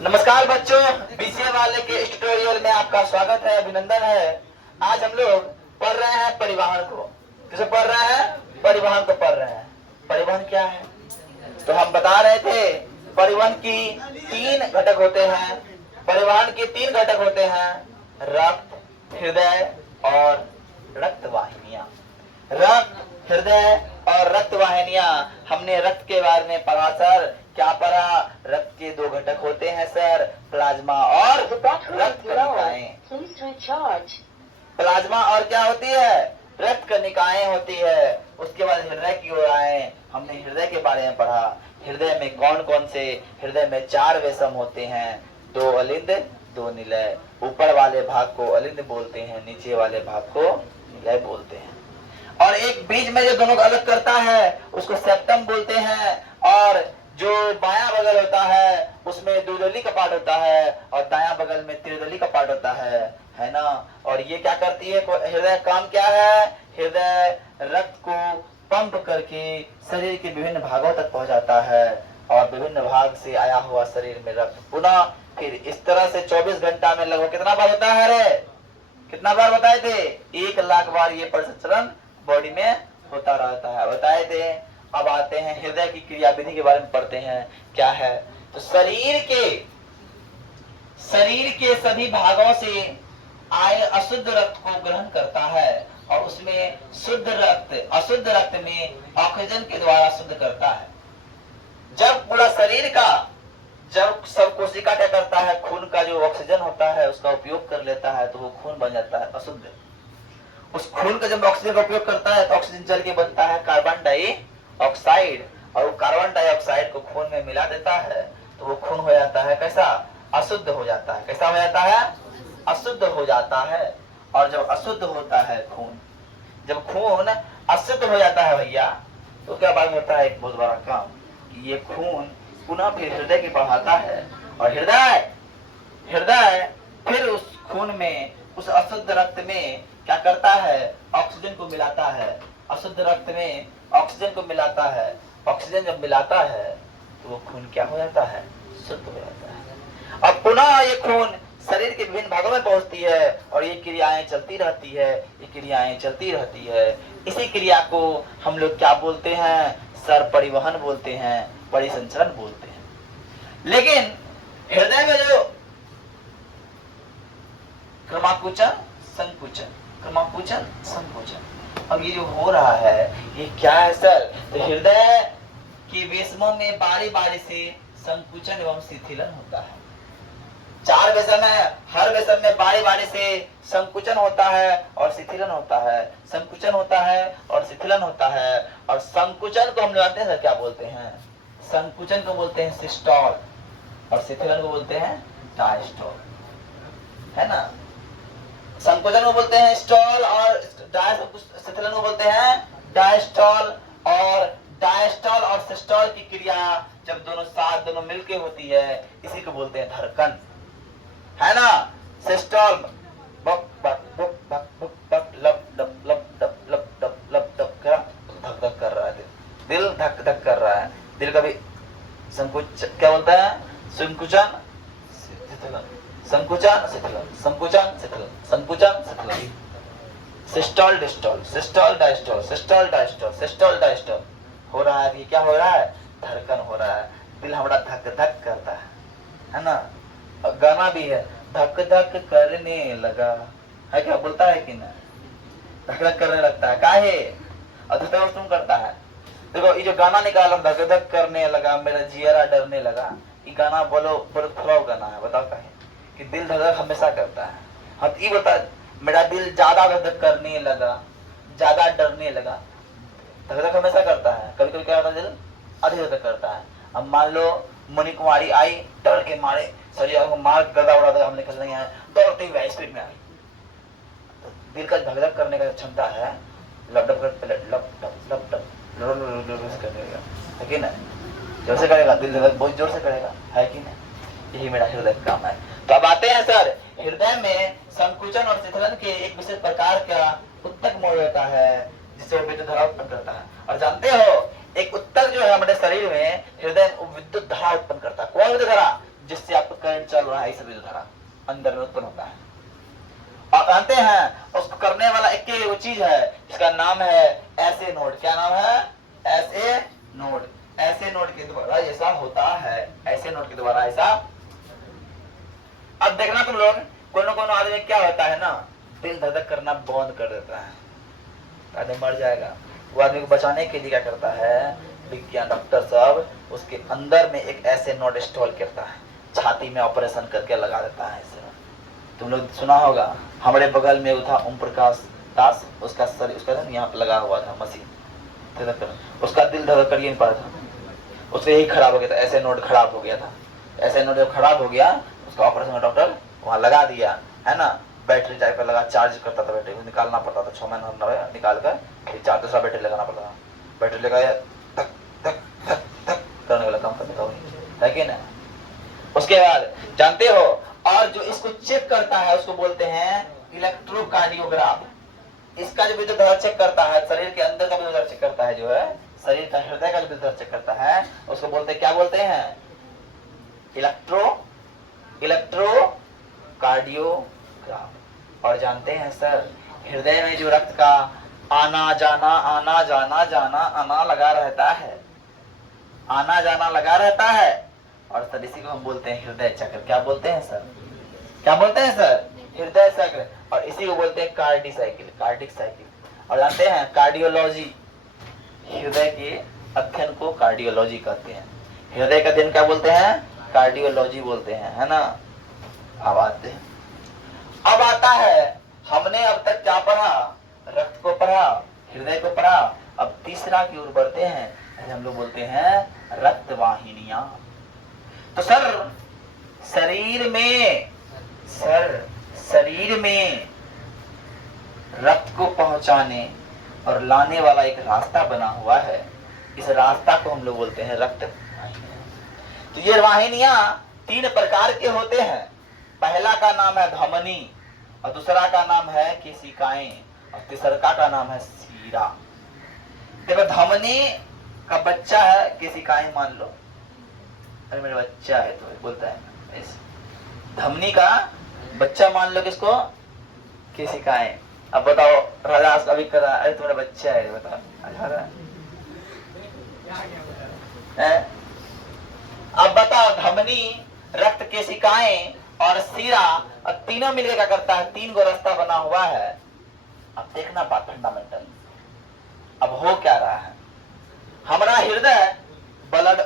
नमस्कार बच्चों, बीसीए वाले के इस ट्यूटोरियल में आपका स्वागत है, अभिनंदन है। आज हम लोग पढ़ रहे हैं परिवहन को। किसे पढ़ रहे हैं? परिवहन को पढ़ रहे हैं। परिवहन क्या है? तो हम बता रहे थे परिवहन की तीन घटक होते हैं। परिवहन के तीन घटक होते हैं: रक्त, हृदय और रक्त वाहिनियां। रक्त, हृदय और रक्त वाहिनियां। हमने रक्त के बारे में पढ़ा सर। क्या पढ़ा? रक्त के दो घटक होते हैं सर, प्लाज्मा और रक्त कणिकाएं। प्लाज्मा और क्या होती है? रक्त कणिकाएं होती है। उसके बाद हृदय की ओर आए। हमने हृदय के बारे में पढ़ा। हृदय में कौन कौन से? हृदय में 4 वेसम होते हैं, 2 अलिंद 2 निलय। ऊपर वाले भाग को अलिंद बोलते हैं, नीचे वाले भाग को निलय बोलते हैं। और एक बीच में जो दोनों को अलग करता है उसको सेप्टम बोलते हैं। और जो बायां बगल होता है उसमें द्विदली कपाट होता है और दायां बगल में त्रिदली कपाट होता है ना। और ये क्या करती है? हृदय काम क्या है? हृदय रक्त को पंप करके शरीर के विभिन्न भागों तक पहुंचाता है और विभिन्न भाग से आया हुआ शरीर में रक्त पुनः फिर इस तरह से 24 घंटा में लगभग कितना बार होता है रे? कितना बार बताए थे? 1 लाख बार ये परिसंचरण बॉडी में होता रहता है, बताए थे। अब आते हैं हृदय की क्रियाविधि के बारे में पढ़ते हैं। क्या है? तो शरीर के सभी भागों से आए अशुद्ध रक्त को ग्रहण करता है और उसमें शुद्ध रक्त अशुद्ध रक्त में ऑक्सीजन के द्वारा शुद्ध करता है। जब पूरा शरीर का जब सब कोशिका क्या करता है? खून का जो ऑक्सीजन होता है उसका उपयोग कर लेता है तो वो खून बन जाता है अशुद्ध। उस खून का जब ऑक्सीजन का उपयोग करता है तो ऑक्सीजन जल के बनता है कार्बन डाइऑक्साइड और वो कार्बन डाइऑक्साइड को खून में मिला देता है तो वो खून हो जाता है कैसा? अशुद्ध हो जाता है। कैसा हो जाता है? अशुद्ध हो जाता है। और जब अशुद्ध होता है खून, जब खून अशुद्ध हो जाता है भैया, तो क्या बाद होता है? एक बहुत बड़ा काम कि ये खून पुनः फिर हृदय की बढ़ाता है और हृदय फिर उस खून में उस अशुद्ध रक्त में क्या करता है? ऑक्सीजन को मिलाता है। अशुद्ध रक्त में ऑक्सीजन को मिलाता है। ऑक्सीजन जब मिलाता है तो वो खून क्या हो जाता है? शुद्ध हो जाता है। अब पुनः ये खून शरीर के विभिन्न भागों में पहुंचती है और ये क्रियाएं चलती रहती है। इसी क्रिया को हम लोग क्या बोलते हैं सर? परिवहन बोलते हैं, परिसंचरण बोलते हैं। लेकिन हृदय में जो क्रमाकुचन संकुचन, अब ये जो हो रहा है ये क्या है सर? तो हृदय के वेसमों में बारी बारी से संकुचन एवं शिथिलन होता है। 4 वेसम है, हर वेसम में बारी बारी से संकुचन होता है और शिथिलन होता है। संकुचन होता है और शिथिलन होता है। और संकुचन को हम जानते हैं सर क्या बोलते हैं? संकुचन को बोलते हैं सिस्टोल और शिथिलन को बोलते हैं डायस्टोल, है ना। संकुचन को बोलते हैं स्टॉल और शिथिलन को बोलते हैं डायस्टॉल। और डायस्टॉल और सिस्टॉल की क्रिया जब दोनों मिलके होती है इसी को बोलते हैं धड़कन, है ना। सिस्टॉल बक बक बुक बक बुक बक लब डब लब डब लब डब लब डब का धक धक कर रहा है, दिल धक धक कर रहा है। दिल का भी संकुच क्या बोलता है? संकुचन संकुचन शिथिलन, सिस्टोल डिस्टोल, सिस्टोल डायस्टोल हो रहा है। अभी क्या हो रहा है? धड़कन हो रहा है। दिल हमारा धक धक करता है ना। गाना भी है, धक धक करने लगा, है क्या? बोलता है कि ना? धक धक करने लगता है। काहे? अधुता तुम करता है। देखो ये जो गाना निकाला, धक धक करने लगा, मेरा जियरा डरने लगा, ये गाना बोलो थोड़ा गाना है, बताओ काहे? कि दिल धक धक हमेशा करता है। हाँ ये बता, मेरा दिल ज्यादा धक धक करने लगा, ज्यादा डरने लगा, धक धक हमेशा करता है। कभी कभी क्या होता है? दिल अधिक धक करता है। अब मान लो मुनि कुमारी आई, डर के मारे शरीर को मार गदा उड़ा दे, हम निकल रहे हैं, दौड़ते हुए स्पीड में आई, तो दिल का धक धक करने का क्षमता है लपडप है कि नहीं? जोर से करेगा दिल, धक बहुत जोर से करेगा, है कि नहीं? यही मेरा हृदय का काम है। तो अब आते हैं सर, हृदय में संकुचन और शिथिलन के एक विशेष प्रकार का उत्तक मोड़ होता है जिससे वो विद्युत धारा उत्पन्न करता है। और जानते हो एक उत्तक जो है हमारे शरीर में हृदय विद्युत धारा उत्पन्न करता है। कौन विद्युत धारा? जिससे आपको करंट चल रहा है, इस विद्युत धारा अंदर में उत्पन्न होता है। और जानते हैं उसको करने वाला एक ही वो चीज है जिसका नाम है ऐसे नोड। क्या नाम है? ऐसे नोड। ऐसे नोड के द्वारा ऐसा होता है, ऐसे नोड के द्वारा ऐसा। अब देखना तुम लोग, कोनो आदमी क्या होता है ना, दिल धड़क करना बंद कर देता है, आदमी मर जाएगा। वो आदमी को बचाने के लिए क्या करता है विज्ञान डॉक्टर साहब, उसके अंदर में एक ऐसे नोड इंस्टॉल करता है, छाती में ऑपरेशन करके लगा देता है। ऐसे तुम लोग सुना होगा, हमारे बगल में वो था ओम प्रकाश दास, उसका सर उसका यहाँ पे लगा हुआ था मशीन, उसका दिल धड़क कर नहीं पा था, उससे यही खराब हो गया था, ऐसे नोड खराब हो गया था। ऐसे नोड जब खराब हो गया उसका ऑपरेशन में डॉक्टर वहां लगा दिया है ना, बैटरी टाइप पर लगा, चार्ज करता था, बैटरी निकालना पड़ता था, 6 महीना निकाल कर फिर चार्ज दूसरा बैटरी लगाना पड़ता था। बैटरी लगाया तक तक तक तक करने वाला काम करता है कि ना। उसके बाद जानते हो, और जो इसको चेक करता है उसको बोलते हैं इलेक्ट्रोकार्डियोग्राफ। इसका जो विद्युत धारा चेक करता है, शरीर के अंदर का विद्युत धारा चेक करता है, जो है शरीर का हृदय का विद्युत धारा चेक करता है, उसको बोलते हैं, क्या बोलते हैं? इलेक्ट्रोकार्डियोग्राफ। और जानते हैं सर, हृदय में जो रक्त का आना जाना आना जाना जाना आना लगा रहता है, आना जाना लगा रहता है, और सर इसी को हम बोलते हैं हृदय चक्र। क्या बोलते हैं सर? क्या बोलते हैं सर? हृदय चक्र। और इसी को बोलते हैं कार्डिक साइकिल, कार्डिक साइकिल। और जानते हैं कार्डियोलॉजी, हृदय के अध्ययन को कार्डियोलॉजी कहते हैं। हृदय का अध्ययन क्या बोलते हैं? कार्डियोलॉजी बोलते हैं, है ना। अब आते हैं, अब आता है, हमने अब तक क्या पढ़ा? रक्त को पढ़ा, हृदय को पढ़ा। अब तीसरा की ओर बढ़ते हैं, हम लोग बोलते हैं रक्त वाहिनियां। तो सर शरीर में रक्त को पहुंचाने और लाने वाला एक रास्ता बना हुआ है, इस रास्ता को हम लोग बोलते हैं रक्त वाहिनियां। तो ये वाहिनियां 3 प्रकार के होते हैं। पहला का नाम है धमनी, और दूसरा का नाम है केशिकाएं, और तीसरा का नाम है सीरा। देखो, धमनी का बच्चा है केशिकाएं मान लो, अरे मेरा बच्चा है तो बोलता है, धमनी का बच्चा मान लो किसको? केशिकाएं। अब बताओ, राजा अभी कर रहा, अरे तुम्हारा बच्चा है, बताओ अब बताओ, धमनी, रक्त, केशिकाएं और सीरा, और तीनों मिलकर क्या करता है? 3 गो रास्ता बना हुआ है। अब देखना बात फंडामेंटल, अब हो क्या रहा है? हमारा हृदय ब्लड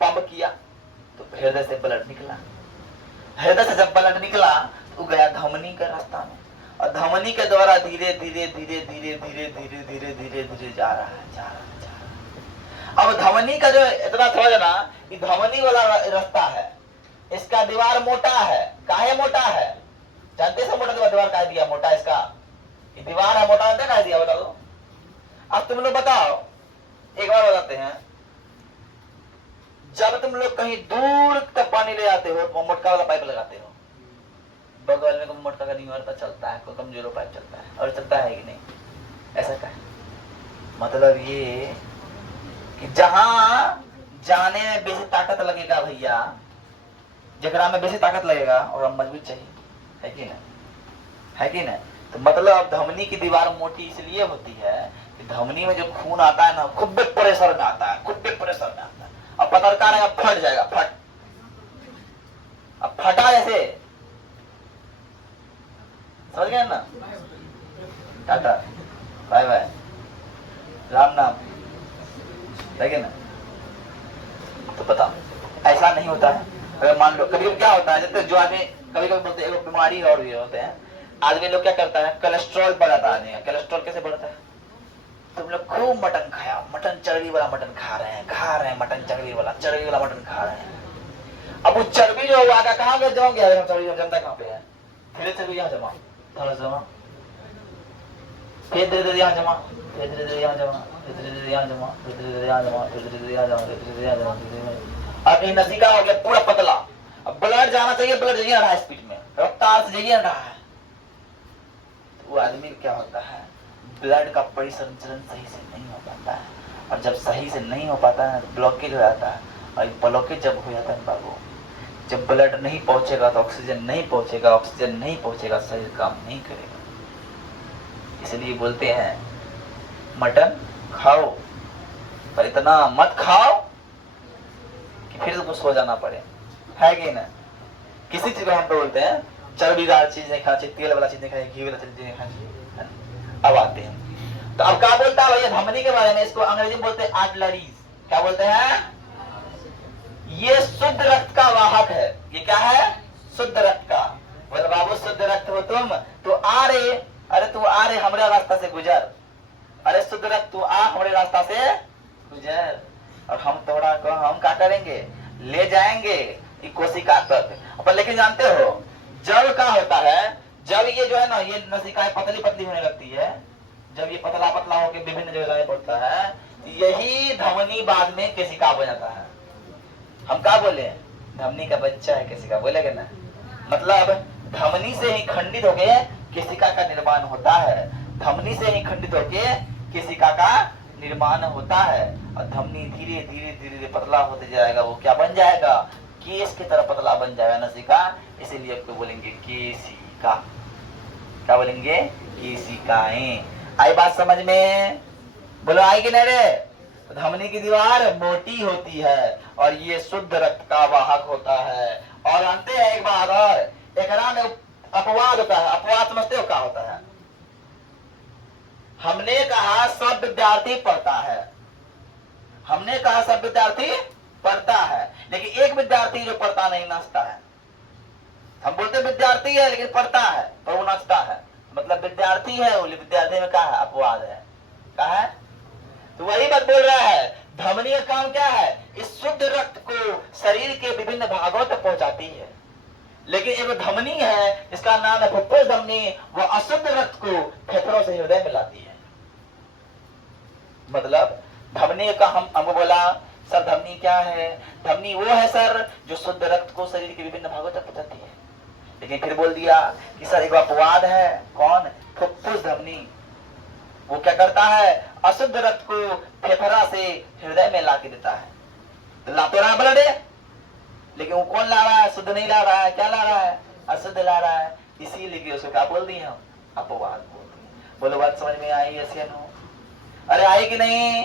पंप किया तो हृदय से ब्लड निकला, हृदय से जब ब्लड निकला तो गया धमनी के रास्ता में, और धमनी के द्वारा धीरे धीरे धीरे धीरे धीरे धीरे धीरे धीरे धीरे जा रहा है। अब धमनी का जो इतना समझ ना, ये धमनी वाला रास्ता है, इसका दीवार मोटा है। काहे मोटा है? जानते से मोटा दीवार काहे दिया मोटा? इसका ये दीवार है मोटा, जानते काहे दिया? बता दो। अब तुम लोग बताओ, एक बार बताते हैं, जब तुम लोग कहीं दूर तक पानी ले जाते हो तो मोटका वाला पाइप लगाते हो, बगल में कोई मोटका का नहीं होता, चलता है, कोई कमजोर पाइप चलता है, और चलता है कि नहीं? ऐसा क्या है? मतलब ये कि जहां जाने में बेसी ताकत लगेगा भैया, जगरा में बेसी ताकत लगेगा और हम मजबूत चाहिए, है कि ना? है कि ना? तो मतलब धमनी की दीवार मोटी इसलिए होती है कि धमनी में जो खून आता है ना, खूब प्रेशर में आता है, खूब प्रेशर में आता है, अब पता रहेगा फट जाएगा, फट। अब फटा जैसे, समझ गए ना? टाटा बाय बाय, राम नाम, है ना? तो बताओ, ऐसा नहीं होता है। अगर मान लो कभी क्या होता है, जैसे जो आदमी कभी कभी बोलते हैं बीमारी और भी होते हैं, आदमी लोग क्या करता है, कोलेस्ट्रॉल बढ़ाता है। कोलेस्ट्रॉल कैसे बढ़ता है? तुम लोग खूब मटन खाया, मटन चर्बी वाला मटन खा रहे हैं, मटन चर्बी वाला मटन खा रहे हैं। अब वो चर्बी जो आगे कहाँ गया, जमा गया, चर्बी जमता कहाँ पे है? धीरे धीरे यहाँ जमा, थोड़ा जमा, फिर धीरे धीरे यहाँ जमा, फिर धीरे धीरे यहाँ जमा, फिर धीरे धीरे यहाँ जमा, फिर धीरे धीरे यहाँ जमा, फिर धीरे धीरे यहाँ जमा, फिर धीरे धीरे यहाँ जमा। अब ये नसिका हो गया पूरा पतला। अब ब्लड जाना चाहिए, ब्लड जाइए रहा है स्पीड में, रफ्तार से जाइए रहा है। वो आदमी क्या होता है, ब्लड का परिसंचरण सही से नहीं हो पाता है, और जब सही से नहीं हो पाता है तो ब्लॉकेज हो जाता है। और ब्लॉकेज जब हो जाता है बाबू, जब ब्लड नहीं पहुंचेगा तो ऑक्सीजन नहीं पहुंचेगा, ऑक्सीजन नहीं पहुंचेगा शरीर काम नहीं करेगा। इसलिए बोलते हैं मटन खाओ पर इतना मत खाओ कि फिर तुमको सो जाना पड़े, है कि ना। किसी चीज को हम तो बोलते हैं चर्बीदार चीज नहीं खाना चाहिए, तेल वाला चीज नहीं खाना चाहिए, घी वाला चीज नहीं खाना चाहिए। अब आते हैं तो अब क्या बोलता है भैया धमनी के बारे में, इसको अंग्रेजी में बोलते हैं आर्टलरीज। क्या बोलते हैं? ये शुद्ध रक्त का वाहक है। ये क्या है? शुद्ध रक्त का। बोले बाबू शुद्ध रक्त हो तुम तो आ रे, अरे तू आ रे हमारे रास्ता से गुजर, अरे शुद्ध रक्त तू आ हमारे रास्ता से गुजर। और हम थोड़ा को हम क्या करेंगे, ले जाएंगे ये कोशिका तक। पर लेकिन जानते हो जब क्या होता है, जब ये जो है ना ये नसिकाएं पतली पतली होने लगती है, जब ये पतला पतला होकर विभिन्न जगह पड़ता है, यही धमनी बाद में केशिका बन जाता है। हम क्या बोले, धमनी का बच्चा है केशिका, बोलेगे ना। मतलब धमनी से ही खंडित होके केशिका का निर्माण होता है, धमनी से ही खंडित होके केशिका का निर्माण होता है। और धमनी धीरे धीरे धीरे धीरे पतला होते जाएगा, वो क्या बन जाएगा, केस की तरह पतला बन जाएगा नसिका। इसीलिए आपको बोलेंगे केशिका। क्या बोलेंगे? केशिकाएं। आई बात समझ में? बोलो आई कि नहीं रे? तो धमनी की दीवार मोटी होती है और ये शुद्ध रक्त का वाहक होता है। और जानते हैं एक बात और, एकरा में अपवाद होता है। अपवाद समझते हो क्या होता है? हमने कहा सब विद्यार्थी पढ़ता है, हमने कहा सब विद्यार्थी पढ़ता है, लेकिन एक विद्यार्थी जो पढ़ता नहीं नाचता है। हम बोलते विद्यार्थी है लेकिन पढ़ता है पर वो नाचता है, मतलब विद्यार्थी है वो विद्यार्थी में क्या है? अपवाद है। क्या है? तो वही बात बोल रहा है, धमनी का काम क्या है? इस शुद्ध रक्त को शरीर के विभिन्न भागों तक पहुंचाती है। लेकिन एक धमनी है इसका नाम है फुफ्फुस धमनी, वो अशुद्ध रक्त को फेफड़ों से हृदय में लाती है। मतलब धमनी का हम बोला सर धमनी क्या है? धमनी वो है सर जो शुद्ध रक्त को शरीर के विभिन्न भागों तक पहुंचाती है। लेकिन फिर बोल दिया कि सर एक अपवाद है। कौन? फुफ्फुस धमनी। वो क्या करता है? अशुद्ध रक्त को फेफड़ा से हृदय में ला के देता है। ला तो रहा ब्लड है, लेकिन वो कौन ला रहा है? शुद्ध नहीं ला रहा है। क्या ला रहा है? अशुद्ध ला रहा है। इसीलिए उसको क्या बोल दिए हम? अपवाद बोल दिए। बोलो बात समझ में आई? ऐसे नो? अरे आई कि नहीं?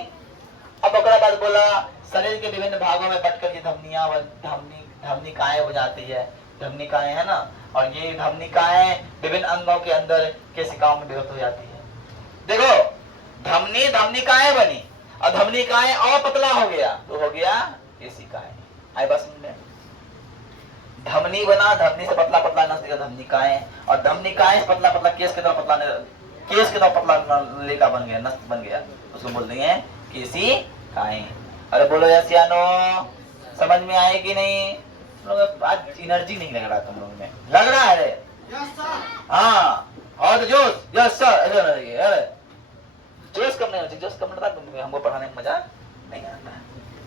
अब अगला बात बोला शरीर के विभिन्न भागों में बट करके धमनिकाएं हो जाती है। धमनिकाएं है ना, और ये धमनिकाएं विभिन्न अंगों के अंदर केशिकाओं में विभक्त हो जाती है। देखो धमनिकाएं बनी और धमनिकाएं और पतला हो गया तो हो गया केशिकाएं। आई बस में धमनी बना, धमनी से पतला पतला नस धमनिकाएं, और धमनिकाएं से पतला पतला केस के तरह पतला लेका बन गया, नस बन गया, उसको बोलते हैं केशिकाएं। अरे बोलो यासियानो, समझ में आए कि नहीं? आज एनर्जी नहीं लग रहा तुम लोग में, लग रहा है? हाँ और जोश, यस सर। अरे जोश कम नहीं होती, जोश कम रहता तुमको, हमको पढ़ाने में मजा नहीं आता है।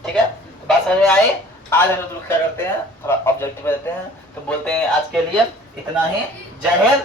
ठीक है, तो बात समझ में आई? आज हम लोग क्या करते हैं, थोड़ा ऑब्जेक्टिव रहते हैं, तो बोलते हैं आज के लिए इतना ही। जय हिंद।